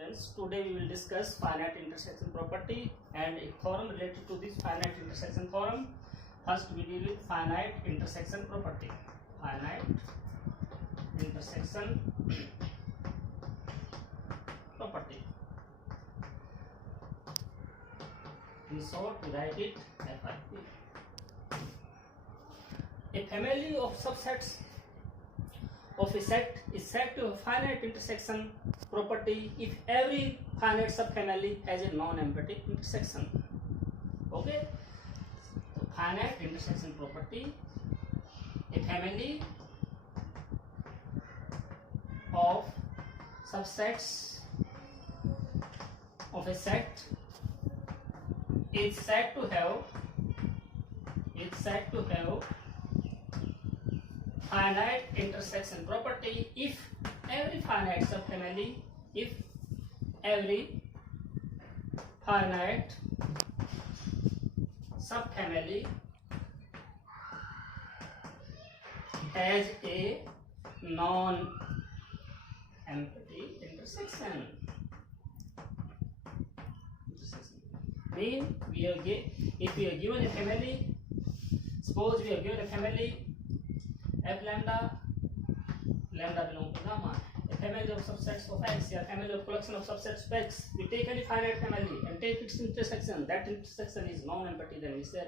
Friends, today we will discuss finite intersection property and a theorem related to this finite intersection theorem. First we deal with finite intersection property. Finite intersection property. In short, we write it FIP. A family of subsets of a set is said to have finite intersection property if every finite subfamily has a non-empty intersection. Okay, so finite intersection property, a family of subsets of a set is said to have finite intersection property if every finite subfamily has a non-empty intersection. Mean if we are given a family, suppose we are given a family f lambda belong to gamma, a family of subsets of x, a family of collection of subsets of x. We take any finite family and take its intersection. That intersection is non-empty. Then we say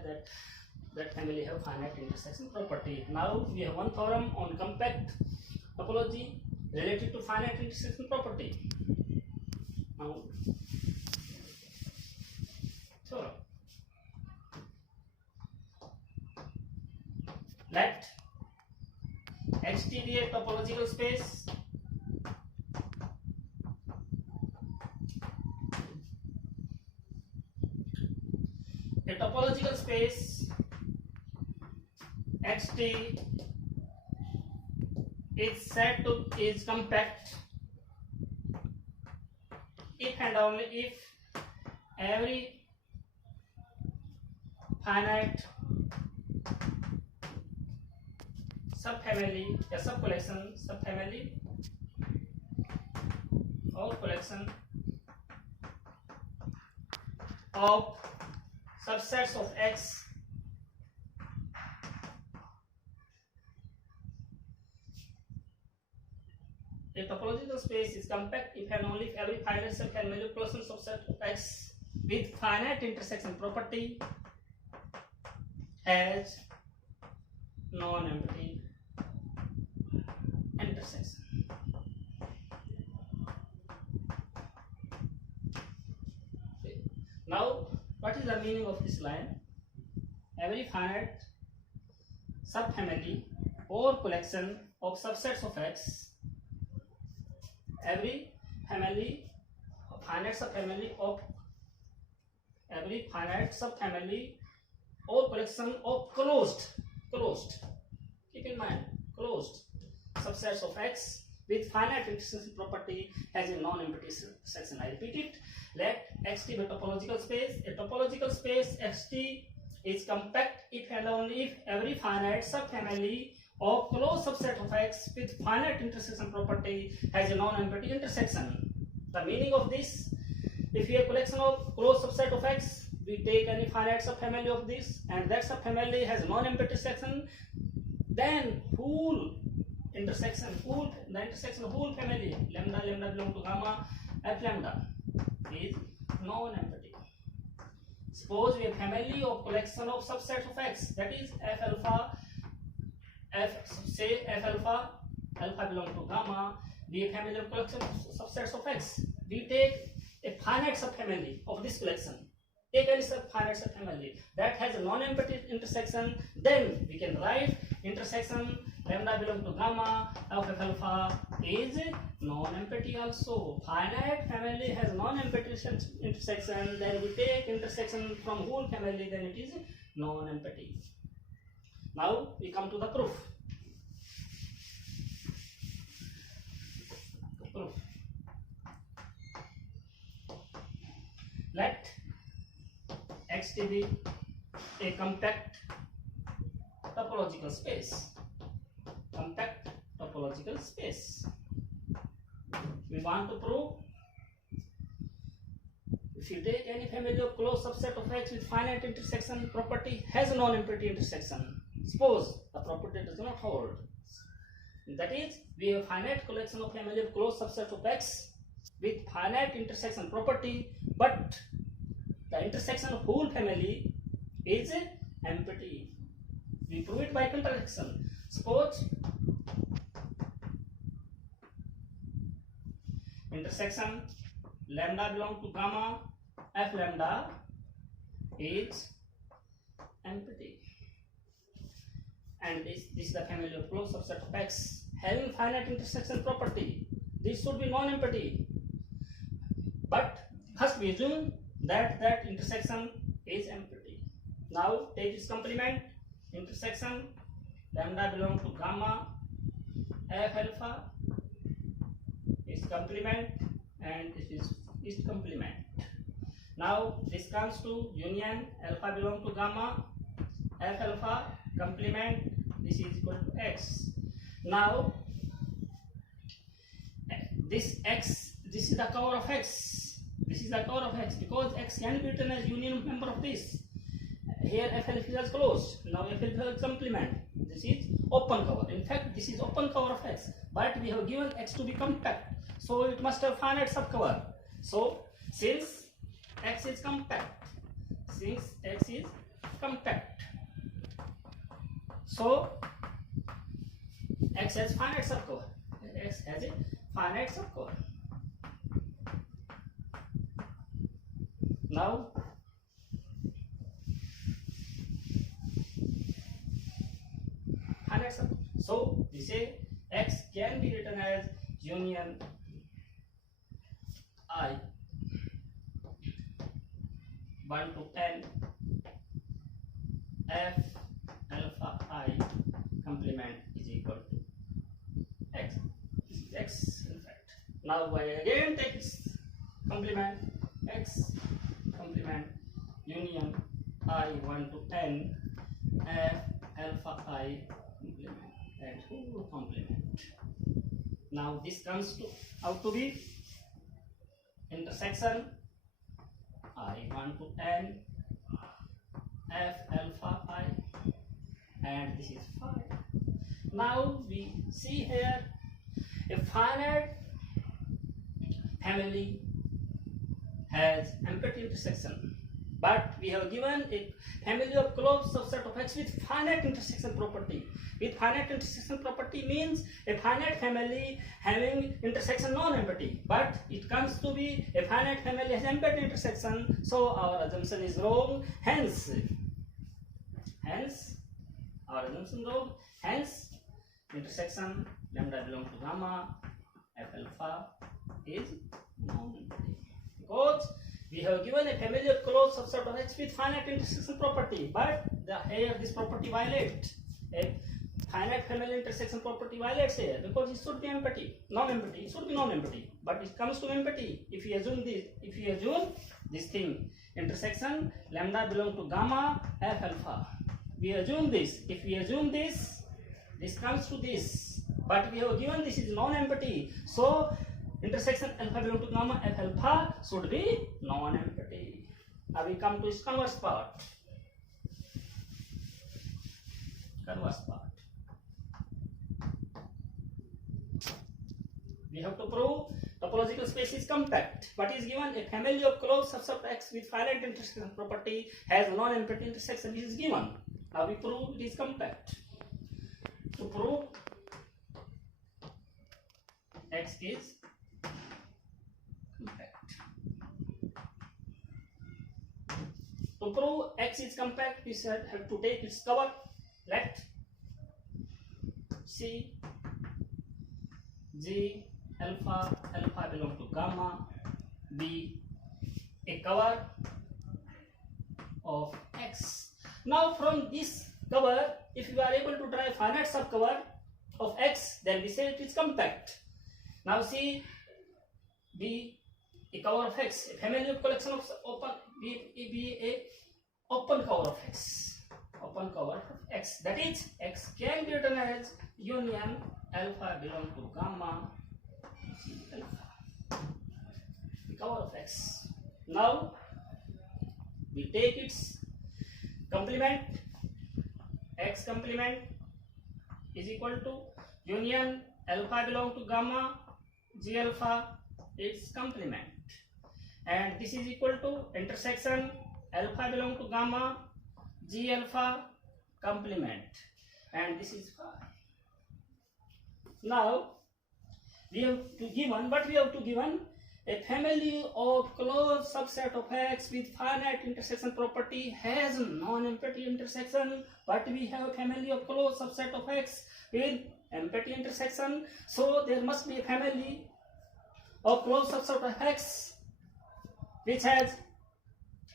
that family have finite intersection property. Now we have one theorem on compact topology related to finite intersection property. Now theorem. Let Xt be a topological space Xt is compact if and only if every finite subfamily, a subcollection or collection of subsets of X a topological space is compact if and only if every finite subfamily of collection subset of X with finite intersection property has non-empty intersection. Okay. Now, what is the meaning of this line? Every finite subfamily or collection of subsets of X, every finite subfamily or collection of closed, keep in mind, closed subsets of X with finite intersection property has a non-empty intersection. I repeat it. Let Xt be a topological space. A topological space Xt is compact if and only if every finite subfamily of closed subset of X with finite intersection property has a non-empty intersection. The meaning of this: if we have a collection of closed subset of X, we take any finite subfamily of this, and that subfamily has a non-empty intersection, then the intersection of whole family lambda belong to gamma, f lambda is non-empty. Suppose we have family of collection of subsets of X, that is f alpha belong to gamma, be a family of collection of subsets of X. We take a finite subfamily of this collection. Take any finite subfamily that has a non-empty intersection, then we can write intersection lambda belong to gamma of f alpha is non-empty also. Finite family has non-empty intersection, then we take intersection from whole family, then it is non-empty. Now we come to the proof. Let Xt be a compact topological space. We want to prove if you take any family of closed subset of X with finite intersection property has a non-empty intersection. Suppose the property does not hold. That is, we have finite collection of family of closed subset of X with finite intersection property, but the intersection of whole family is empty. We prove it by contradiction. Suppose intersection lambda belong to gamma, f lambda is empty, and this is the family of closed subset of X having finite intersection property. This should be non-empty, but first we assume that that intersection is empty. Now take its complement. Intersection lambda belong to gamma, f alpha is complement, and this is its complement. Now this comes to union alpha belong to gamma, f alpha complement, this is equal to X. Now this X, this is the cover of X, this is the cover of X, because X can be written as union member of this. Here f alpha is closed. Now f alpha is complement. This is open cover. In fact, this is open cover of X, but we have given X to be compact, so it must have finite subcover. So since X is compact, so X has finite subcover. X has a finite subcover. Now finite subcover. So we say X can be written as union I 1 to n f alpha I complement is equal to X. This is X in fact. Now I again take its complement, X complement union I 1 to n f alpha I complement and whole complement. Now this comes to out to be intersection I 1 to n f alpha I, and this is phi. Now we see here a finite family has empty intersection, but we have given a family of closed subset of X with finite intersection property. With finite intersection property means a finite family having intersection non-empty, but it comes to be a finite family has empty intersection, so our assumption is wrong. Hence our assumption wrong. Hence intersection lambda belong to gamma, f alpha is non-empty, because we have given a family of closed subset of X with finite intersection property, but here this property violates. A finite family intersection property violates here, because it should be empty, non-empty. It should be non-empty, but it comes to empty if we assume this. If we assume this thing, intersection lambda belong to gamma, f alpha. We assume this. If we assume this, this comes to this, but we have given this is non-empty, so intersection alpha belong to gamma, f alpha should be non-empty. Now we come to its converse part. We have to prove topological space is compact, but is given a family of closed subset X with finite intersection property has a non-empty intersection is given. Now we prove it is compact. To prove X is compact. To prove X is compact, we have to take its cover. Let C G alpha belong to gamma be a cover of X. Now from this cover, if you are able to derive finite subcover of X, then we say it is compact. Now see be a cover of X, a family of collection of open be a open cover of X. Open cover of X, that is X can be written as union alpha belong to gamma alpha, the cover of X. Now we take its complement. X complement is equal to union alpha belong to gamma, G alpha its complement, and this is equal to intersection alpha belong to gamma, G alpha complement, and this is phi. Now we have to given, but we have to given a family of closed subset of X with finite intersection property has non-empty intersection, but we have a family of closed subset of X with empty intersection, so there must be a family of closed subset of X which has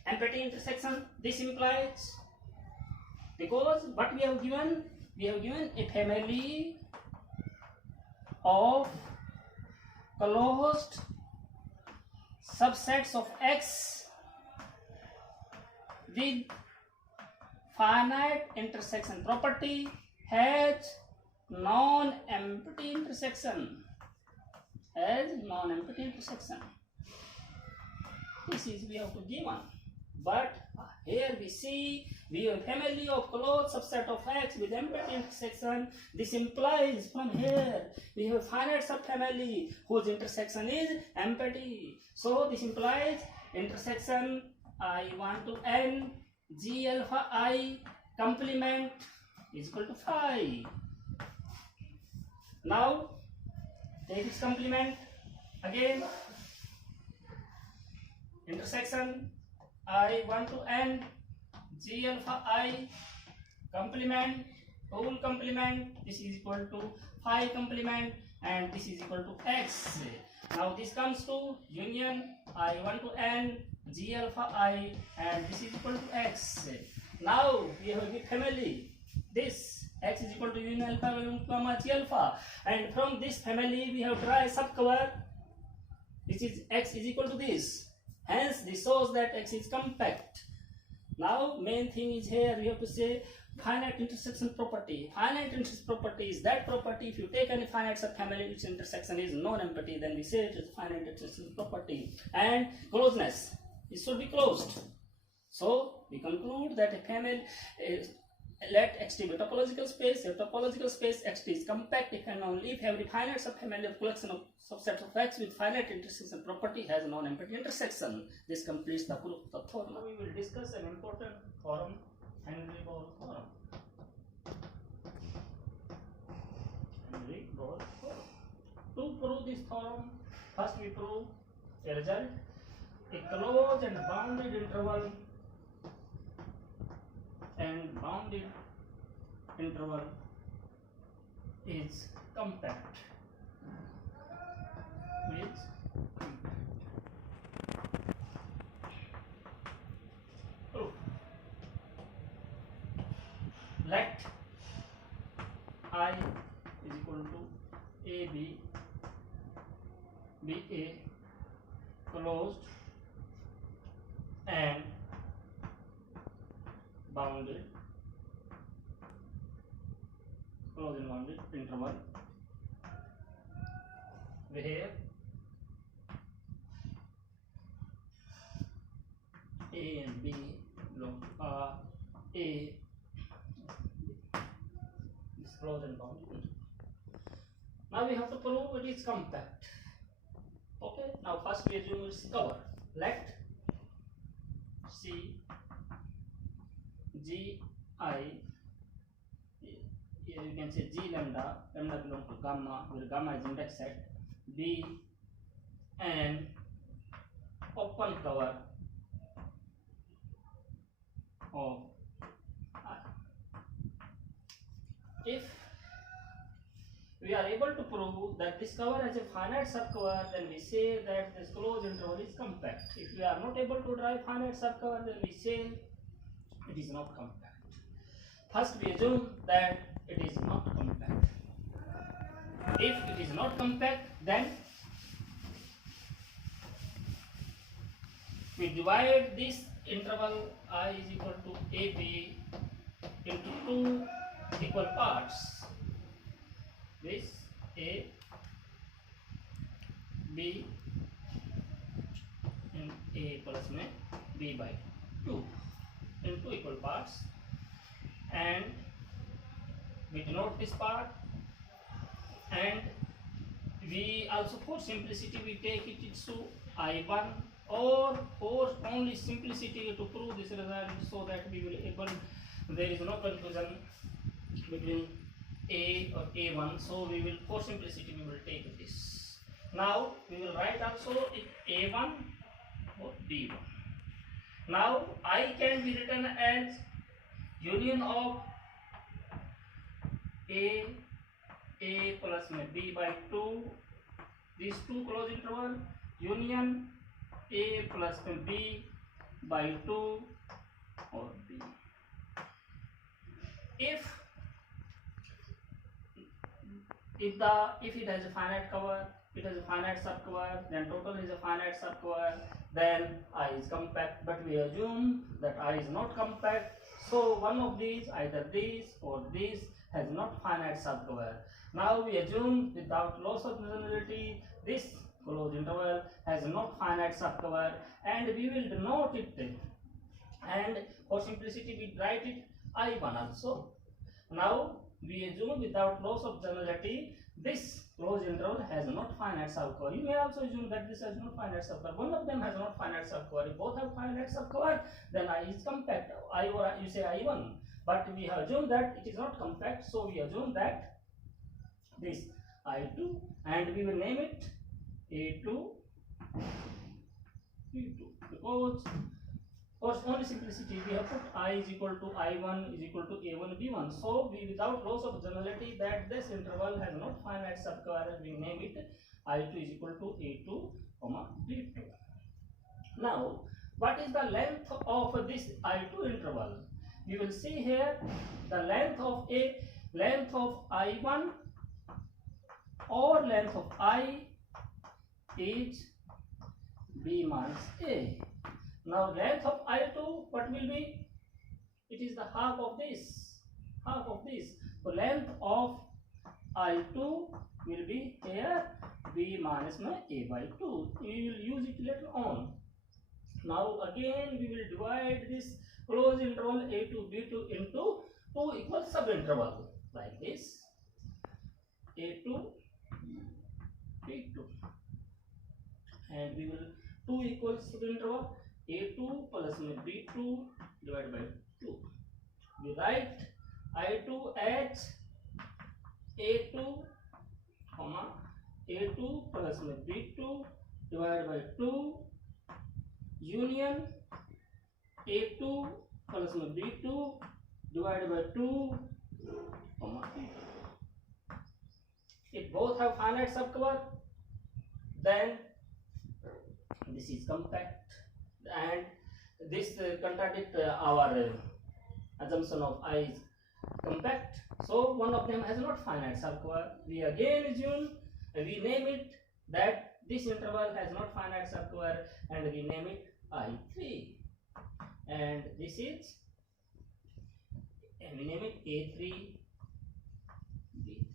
empty intersection. This implies, because what we have given a family of closed subsets of X with finite intersection property has non-empty intersection. This is we have to given, but here we see we have a family of closed subset of X with empty intersection. This implies from here we have a finite subfamily whose intersection is empty. So this implies intersection I1 to N G alpha I complement is equal to phi. Now take its complement again. Intersection I1 to N G alpha I complement, whole complement, this is equal to phi complement, and this is equal to X. Now this comes to union I1 to N G alpha I, and this is equal to X. Now we have a family, this X is equal to union alpha gamma G alpha, and from this family we have dry subcover which is X is equal to this. Hence this shows that X is compact. Now main thing is here we have to say finite intersection property. Finite intersection property is that property if you take any finite subfamily which intersection is non-empty, then we say it is finite intersection property. And closeness, it should be closed. So we conclude that a family let X be a topological space. If topological space X is compact if and only if every finite subfamily of collection of subsets of X with finite intersection property has a non-empty intersection. This completes the proof of the theorem. Now we will discuss an important theorem, Henry-Bohr theorem. Henry-Bohr theorem. To prove this theorem, first we prove a result: a closed and bounded interval is compact. Proof. Let I is equal to AB be a closed and bounded interval where A and B belong to R. A is closed and bounded interval. Now we have to prove it is compact. Okay, now first we assume its cover. Let C G I, here you can say G lambda belong to gamma, where gamma is index set, be an open cover of I. If we are able to prove that this cover has a finite subcover, then we say that this closed interval is compact. If we are not able to derive finite subcover, then we say it is not compact. First we assume that it is not compact. If it is not compact, then we divide this interval I is equal to AB into two equal parts. This A B in A plus में B by 2 in two equal parts, and we denote this part, and we also for simplicity we take it to I1, or for only simplicity to prove this result, so that we will able, there is no confusion between A or A1, so we will for simplicity we will take this. Now we will write also A1 or B1. Now I can be written as union of A plus में B by 2, these two close interval, union A plus में B by 2 or B. If it has a finite cover, it has a finite subcover, then total is a finite subcover, then I is compact, but we assume that I is not compact, so one of these, either this or this, has not finite subcover. Now we assume without loss of generality this closed interval has not finite subcover, and we will denote it, and for simplicity we write it I1 also. Now we assume without loss of generality this closed interval has not finite subcover. You may also assume that this has not finite subcover. One of them has not finite subcover. If both have finite subcover, then I is compact. I, or you say I1. But we have assumed that it is not compact, so we assume that this I2, and we will name it A2, B2, because for only simplicity we have put I is equal to I1 is equal to A1 B1. So we, without loss of generality that this interval has not finite subcover, we name it I2 is equal to A2, B2. Now what is the length of this I2 interval? You will see here the length of I1 or length of I is B minus A. Now length of I2, what will be? It is the half of this. So length of I2 will be here B minus A by 2. We will use it later on. Now again we will divide this closed interval A2 B2 into two equal subinterval like this, A2 B2, and we will two equal subinterval A2 plus B2 divided by 2. We write I2 as A2 plus B2 divided by 2 union A2 plus B2 divided by 2, if both have finite subcover, then this is compact, and this contradict our assumption of I is compact. So one of them has not finite subcover. We again assume, we name it that this interval has not finite subcover, and we name it I3, and this is, and we name it A3 B.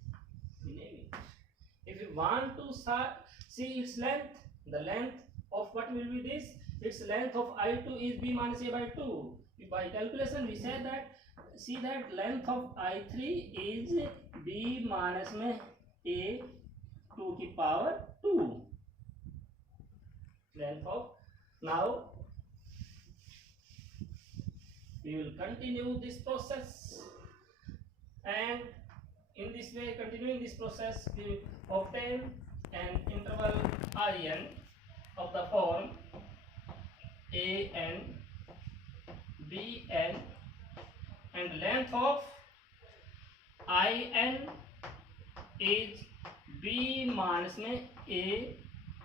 We name it. If you want to see its length, the length of what will be this? Its length of I2 is B minus A by 2. By calculation we say that, see that length of I3 is B minus A to the power 2. Length of, now we will continue this process, and in this way, continuing this process, we obtain an interval In of the form An, Bn, and length of In is B minus A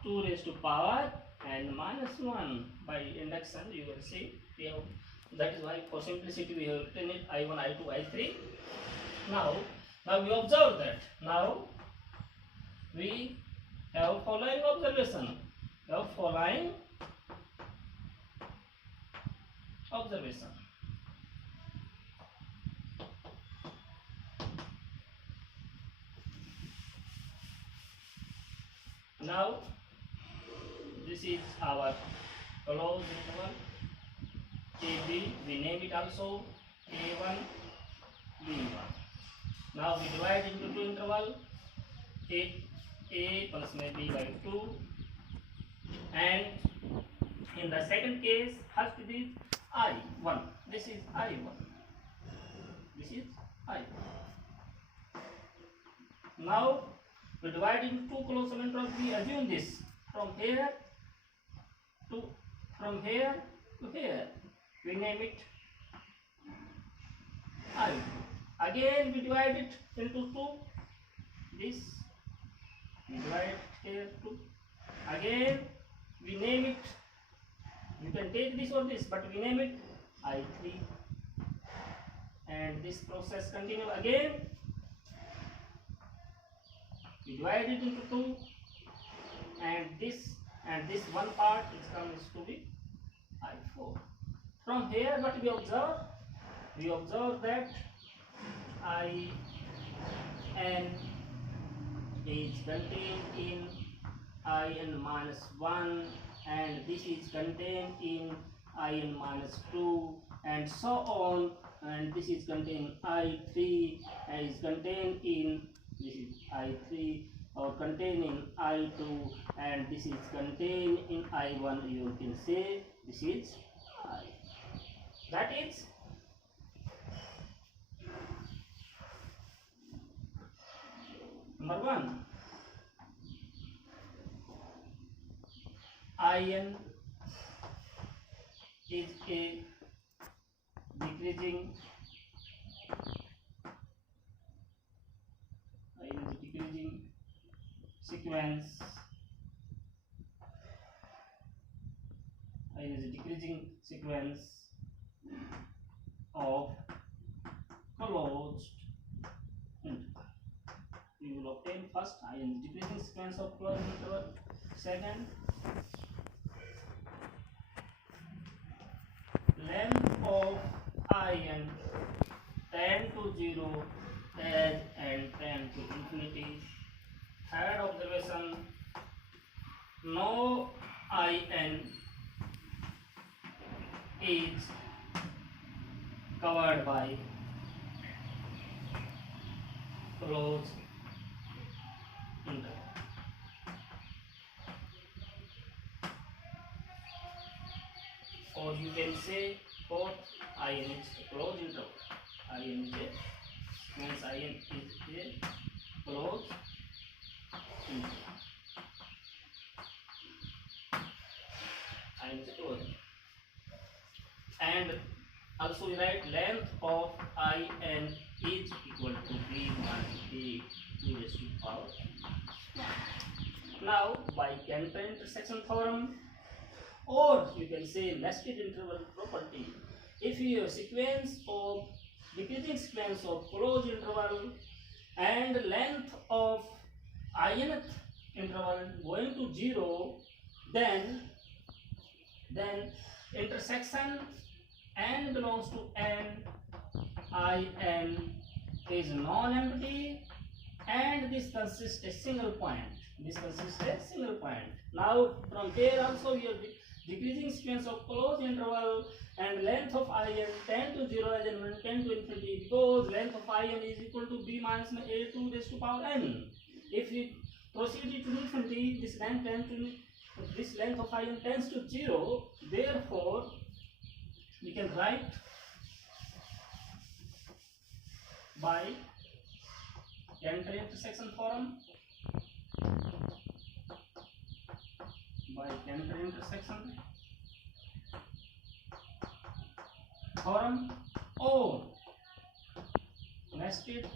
2 raised to power and minus 1. By induction you will see, we have, that is why for simplicity we have written it I1, I2, I3. Now we observe that now we have following observation. Now this is our closed interval AB, we name it also A1, B1. Now we divide into two interval, A plus maybe by 2, and in the second case, first it is I1. This is I1. This is I1. Now we divide into two closed intervals. We assume this from here to here. We name it I2. Again we divide it into two. This we divide here to. Again we name it. You can take this or this, but we name it I3. And this process continue again. We divide it into two, and this one part is comes to be I4. From here, what we observe? We observe that IN is contained in IN minus 1, and this is contained in IN minus 2, and so on. And this is contained I3 and is contained in this is I3 or contained in I2, and this is contained in I1. You can say this is I. That is number 1. IN is a decreasing sequence. IN is a decreasing sequence of closed interval. We will obtain first IN decreasing sequence of closed interval. Second, length of IN tend to 0 as and tend to infinity. Third observation, no IN is covered by closed interval. Or you can say both IN is a closed interval. IN is a means IN is a closed interval. IN is a closed. And also we write length of IN is equal to B minus A to the power. Now by Cantor intersection theorem, or you can say nested interval property, if you have sequence of decreasing sequence of closed interval and length of INth interval going to 0, then intersection n belongs to n, IN is non-empty, and this consists a single point. Now from here also we have decreasing sequence of closed interval and length of IN tend to 0 as and when tend to infinity, because length of IN is equal to B minus A to raised to power n. If we proceed to infinity, this length of IN tends to 0. Therefore we can write by Cantor intersection theorem, or nested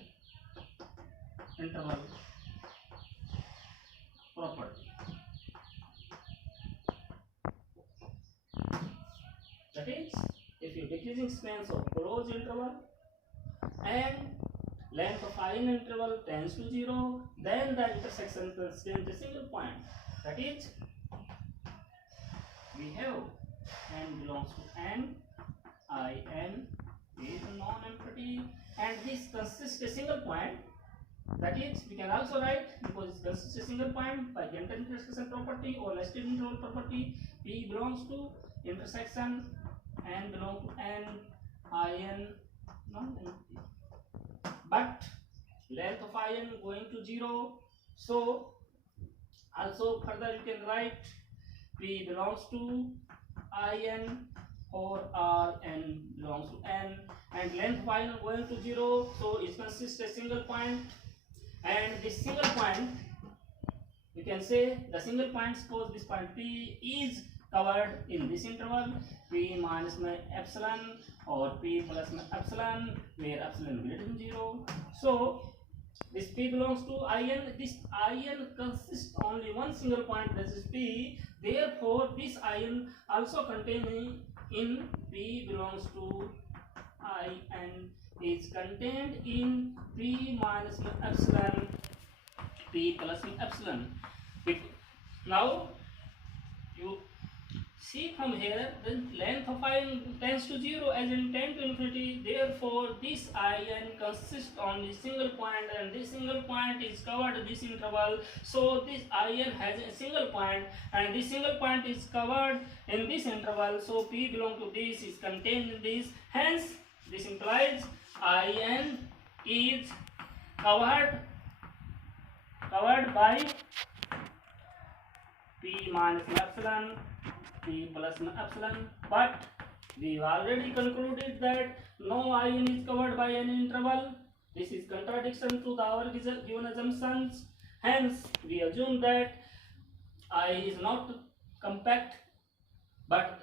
interval property. That is, if you decreasing sequence of closed interval and length of IN interval tends to 0, then the intersection contains a single point. That is, we have n belongs to n, IN is non-empty, and this consists a single point. That is, we can also write, because it consists a single point, by Cantor intersection property or nested interval property, P belongs to intersection n belong to n in non-empty. But length of in going to 0, so also further you can write P belongs to in or Rn belongs to n, and length of in going to 0, so it consists a single point, and this single point, you can say the single point, suppose this point P is covered in this interval P minus epsilon or P plus epsilon, where epsilon greater than 0. So this P belongs to in. This in consists only one single point, that is P. Therefore, this in also contained in P belongs to in is contained in P minus epsilon, P plus epsilon. Now you see from here, the length of in tends to 0 as in tend to infinity. Therefore, this in consists only single point, and this single point is covered this interval. So this in has a single point, and this single point is covered in this interval. So P belong to this is contained in this. Hence, this implies in is covered by P minus epsilon, P plus epsilon. But we already concluded that no in is covered by any interval. This is contradiction to our given assumptions. Hence, we assume that I is not compact, but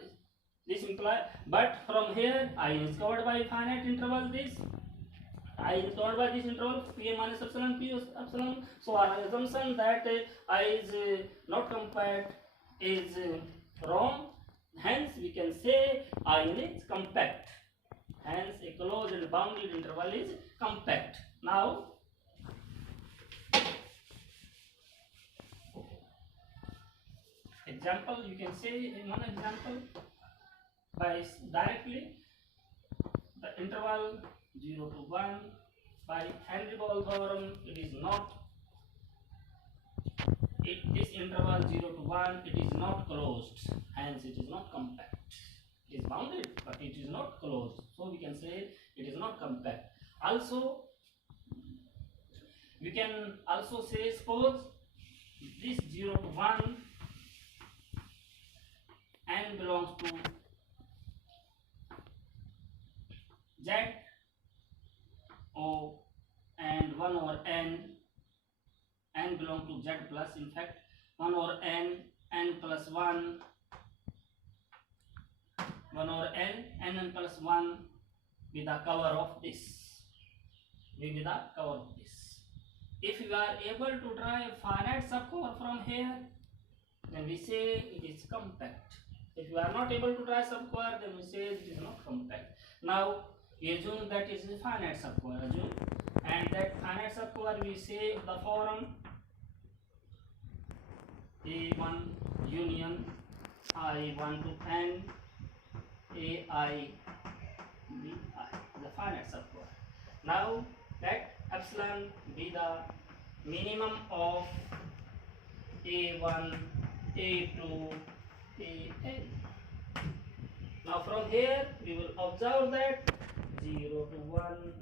this implies, but from here I is covered by finite interval. This I is covered by this interval P minus epsilon, P epsilon. So our assumption that I is not compact is wrong. Hence, we can say in is compact. Hence, a closed and bounded interval is compact. Now, example, you can say in one example by directly the interval 0 to 1 by Henry-Ball theorem. It is not. This interval 0 to 1, it is not closed. Hence, it is not compact. It is bounded, but it is not closed. So we can say it is not compact. Also, we can also say, suppose this 0 to 1 n belongs to z o and 1 over n belong to z plus, in fact 1 over n plus 1 over n plus 1 with the cover of this. With the cover of this. If you are able to draw a finite subcover from here, then we say it is compact. If you are not able to draw a subcover, then we say it is not compact. Now we assume that it is a finite subcover, and that finite subcover we say the form A1 union I1 to n AI BI, the finite subcover. Now let epsilon be the minimum of A1, A2, AN. Now from here we will observe that 0 to 1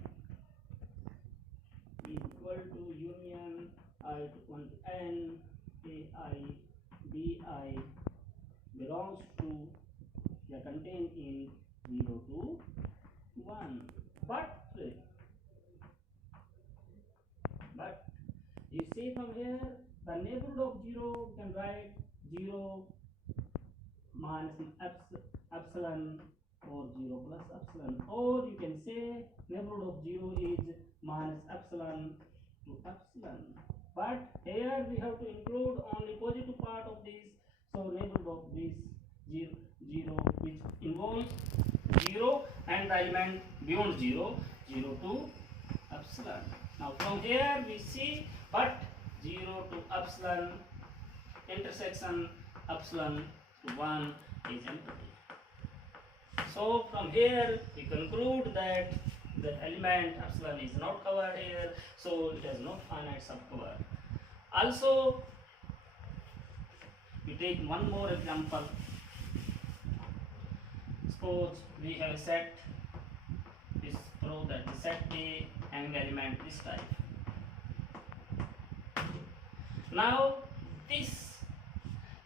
is equal to union I to 1 to n AI BI belongs to, they are contained in 0 to 1. But you see from here the neighborhood of 0, we can write 0 minus epsilon or 0 plus epsilon, or you can say neighborhood of 0 is minus epsilon to epsilon. But here we have to include only positive part of this, so neighborhood of this 0 which involves 0 and the element beyond 0 to epsilon. Now from here we see, but 0 to epsilon intersection epsilon to 1 is empty. So from here we conclude that the element epsilon is not covered here, so it has no finite subcover. Also, we take one more example. Suppose we have a set, this prove that the set A having element this type. Now this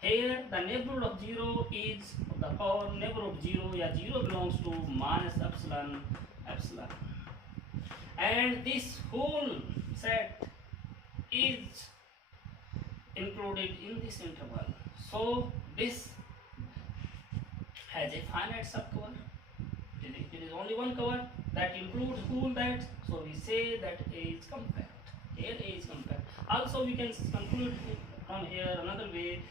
here the neighborhood of 0 is the form neighborhood of 0, yeah, 0 belongs to minus epsilon epsilon, and this whole set is included in this interval. So this has a finite subcover. It is only one cover that includes whole that. So we say that A is compact. Here A is compact. Also we can conclude from here another way,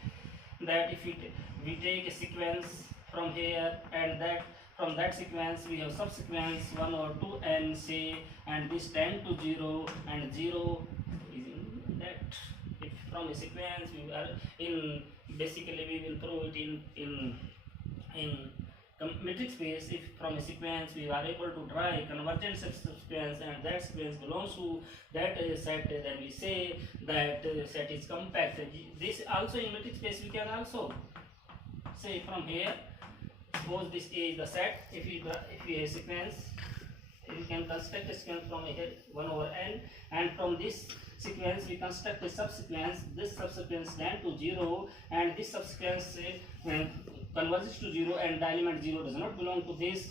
that if we take a sequence from here, and that from that sequence we have subsequence 1 or 2 n say, and this tend to 0 and 0 is in that. If from a sequence we are in, basically we will prove it in metric space. If from a sequence we are able to draw a convergent sequence and that sequence belongs to that set, then we say that set is compact. This also in metric space we can also say from here. Suppose this is the set. If we have a sequence, we can construct a sequence from here 1 over n, and from this sequence we construct a subsequence. This subsequence tend to 0, and this subsequence converges to 0, and the element 0 does not belong to this,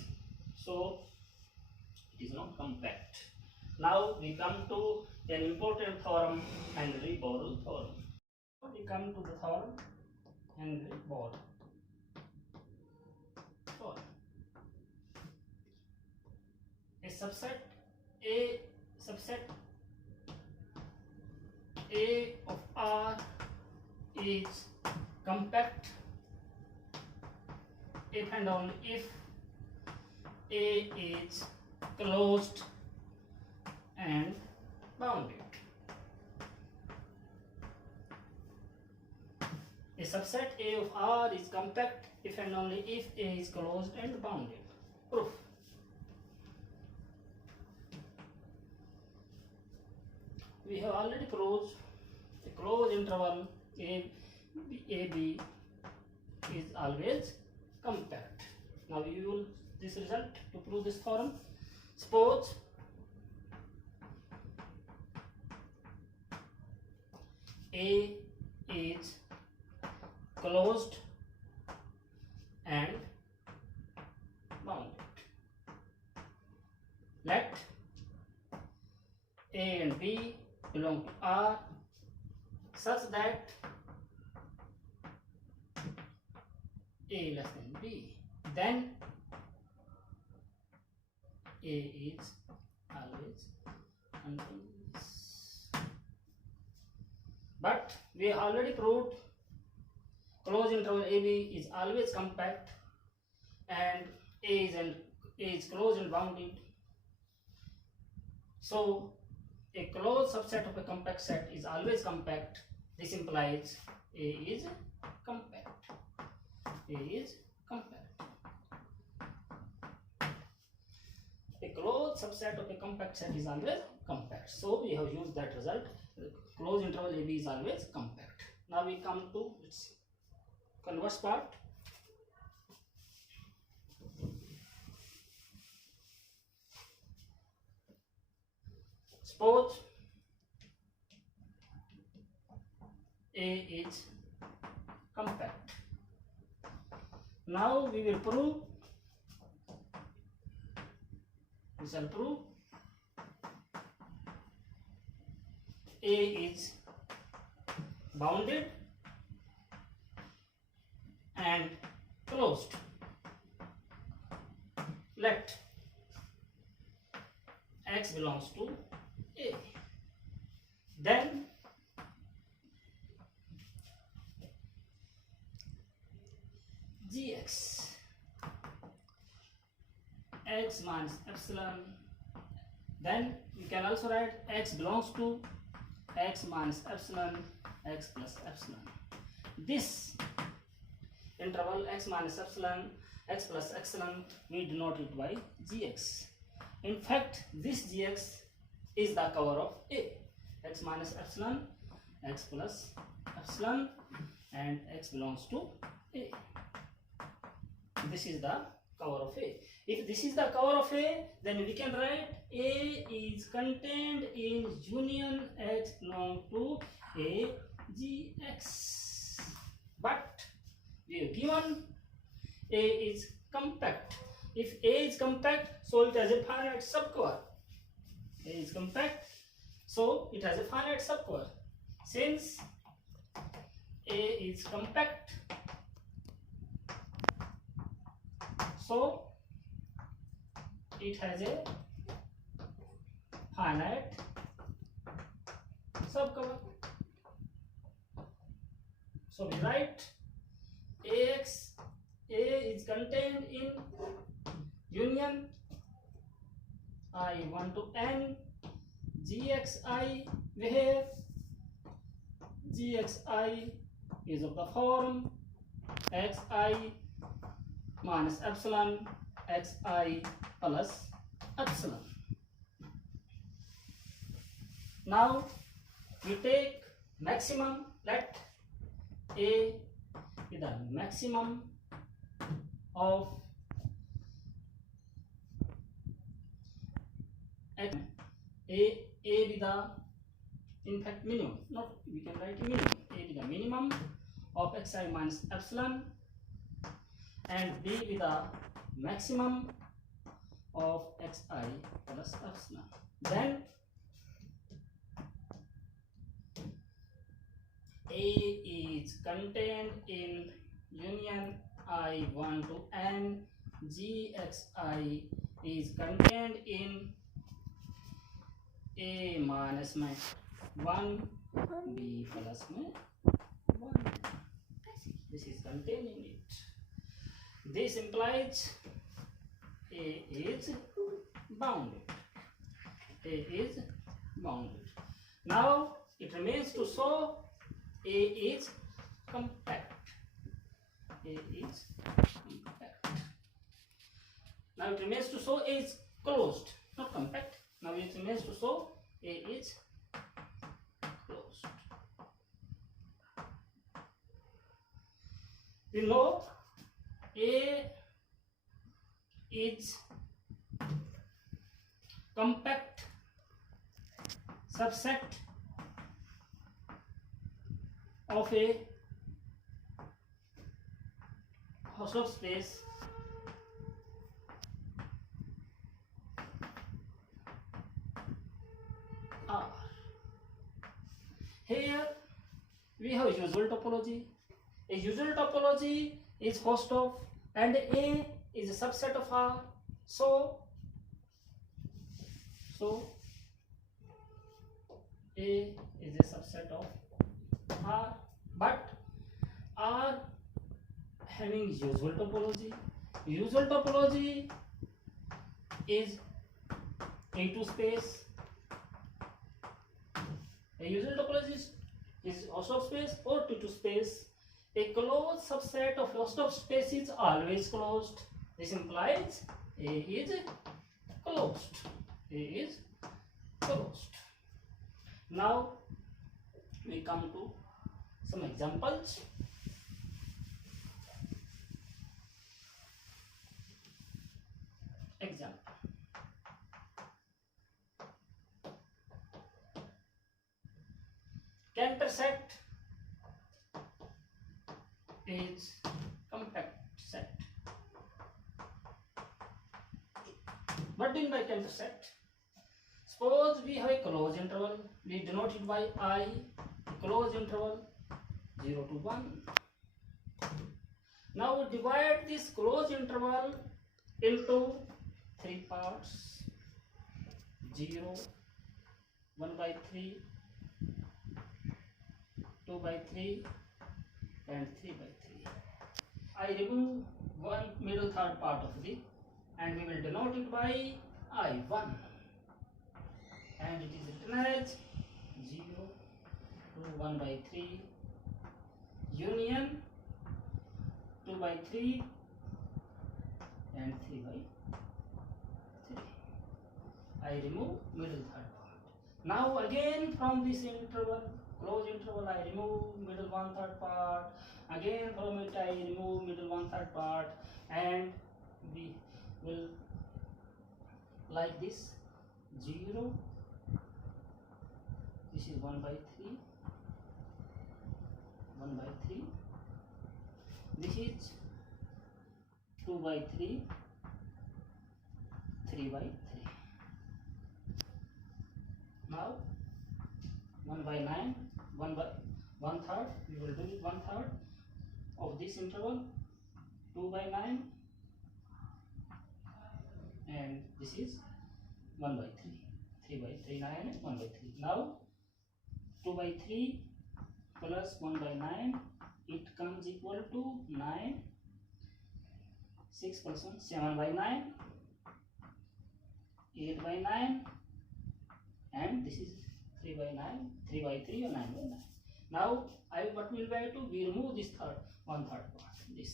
so it is not compact. Now we come to an important theorem, Henry-Borel theorem. We come to the theorem Henry-Borel theorem. A subset A of R is compact if and only if A is closed and bounded. A subset A of R is compact if and only if A is closed and bounded. Proof. We have already proved a closed interval AB is always compact. Now we will this result to prove this theorem. Suppose A is closed and bounded. Let A and B belong to R such that A less than B, then A is always continuous. But we have already proved closed interval AB is always compact, and A is closed and bounded. So a closed subset of a compact set is always compact. This implies A is compact. A is compact. A closed subset of a compact set is always compact. So we have used that result. The closed interval AB is always compact. Now we come to its converse part. Suppose A is compact. Now we will prove, we shall prove A is bounded and closed. Let X belongs to A. Then Gx, X minus epsilon, then we can also write X belongs to X minus epsilon, X plus epsilon. This interval X minus epsilon, X plus epsilon, we denote it by Gx. In fact, this Gx is the cover of A. X minus epsilon, x plus epsilon, and x belongs to A. This is the cover of A. If this is the cover of A, then we can write A is contained in union X belong to A Gx. But we are given A is compact. If A is compact, so it has a finite subcover. A is compact, so it has a finite subcover. Since A is compact, so it has a finite subcover. So we write A is contained in union I1 to n Gxi, where Gxi is of the form xi minus epsilon xi plus epsilon. Now we take maximum. Let A be the maximum of x. A be the, in fact, minimum. Not, we can write minimum. A be the minimum of xi minus epsilon, and B be the maximum of xi plus epsilon. Then A is contained in union I1 to n Gxi is contained in A minus में 1 B plus में 1. This is contained in it. This implies A is bounded. A is bounded. Now it remains to show A is compact. A is compact. Now it remains to show A is closed, not compact. Now it remains to show A is closed. We know A is compact subset of a Hausdorff space R. Here we have usual topology. A usual topology is Hausdorff and A is a subset of R. So A is a subset of R, but R having usual topology. Usual topology is A2 space. A usual topology is Hausdorff space or T2 space. A closed subset of Hausdorff space is always closed. This implies A is closed. A is closed. Now we come to some examples. Example. Cantor set is compact set. What do you mean by Cantor set? Suppose we have a closed interval. We denote it by I, closed interval 0 to 1. Now divide this closed interval into 3 parts: 0, 1 by 3, 2 by 3, and 3 by 3. I remove one middle third part of the, and we will denote it by I1, and it is written as 0 to 1 by 3 union 2 by 3 and 3 by 3. I remove middle third part. Now again from this interval, closed interval, I remove middle 1/3 part. Again from it I remove middle 1/3 part, and we will like this 0. This is 1/3. 1/3. This is 2/3. 3/3. Now 1/9, 1/3. We will do it 1/3 of this interval, 2/9, and this is 1/3. 3/3, 9, 1/3. Now 2/3 plus 1/9, it comes equal to 9. 6 plus 1, 7/9, 8/9, and this is 3/9, 3/3 or 9/9. Now what will I do? We remove this 1/3 part, this,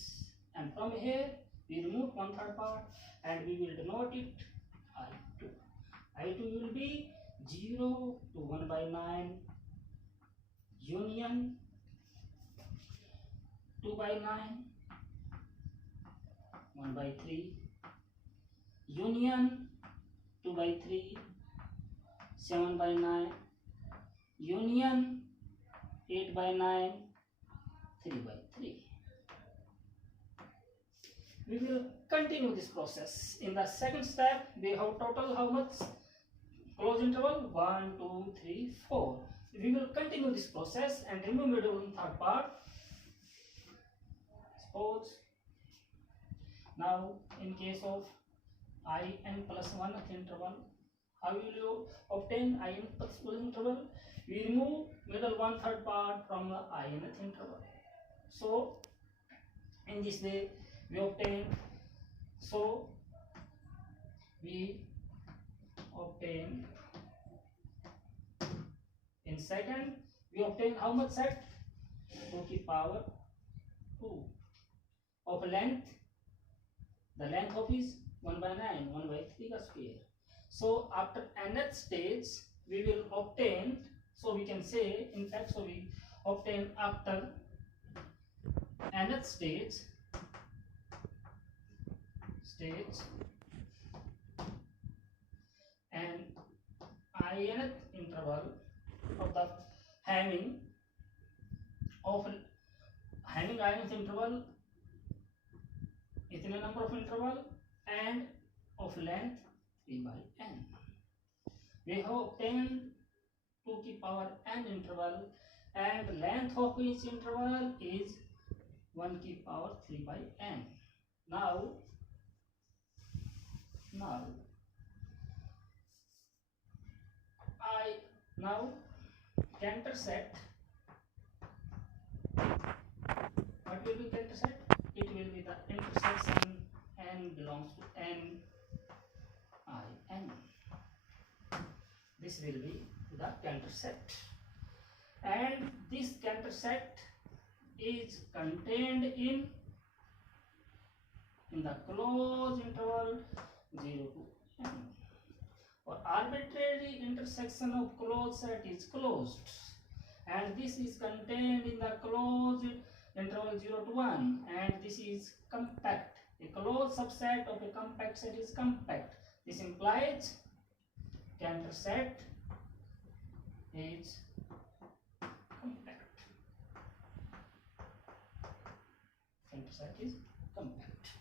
and from here we remove 1/3 part, and we will denote it I2. I2 will be 0 to 1/9 union 2/9, 1/3 union 2/3, 7/9 union 8/9, 3/3. We will continue this process. In the second step, we have total how much? Close interval 1, 2, 3, 4. We will continue this process and remove middle 1/3 part. Suppose now in case of in plus 1th interval, how will you obtain in plus 1th interval? We remove middle 1/3 part from the inth interval. So in this way we obtain. So we obtain in second, we obtain how much set? 2 की power 2 of length. The length of is 1/9, 1/3 का square. So after nth stage we will obtain, so we can say, in fact, so we obtain after nth stage and inth interval of the having inth interval इतने number of interval and of length 3/n. We have obtained 2 की power n interval, and length of each interval is 1 की power 3/n. Now Cantor set. What will be Cantor set? It will be the intersection n belongs to n I n. This will be the Cantor set, and this Cantor set is contained in the closed interval 0 to n. Or arbitrary intersection of closed set is closed, and this is contained in the closed interval 0 to 1, and this is compact. A closed subset of a compact set is compact. This implies Cantor set is compact. Cantor set is compact.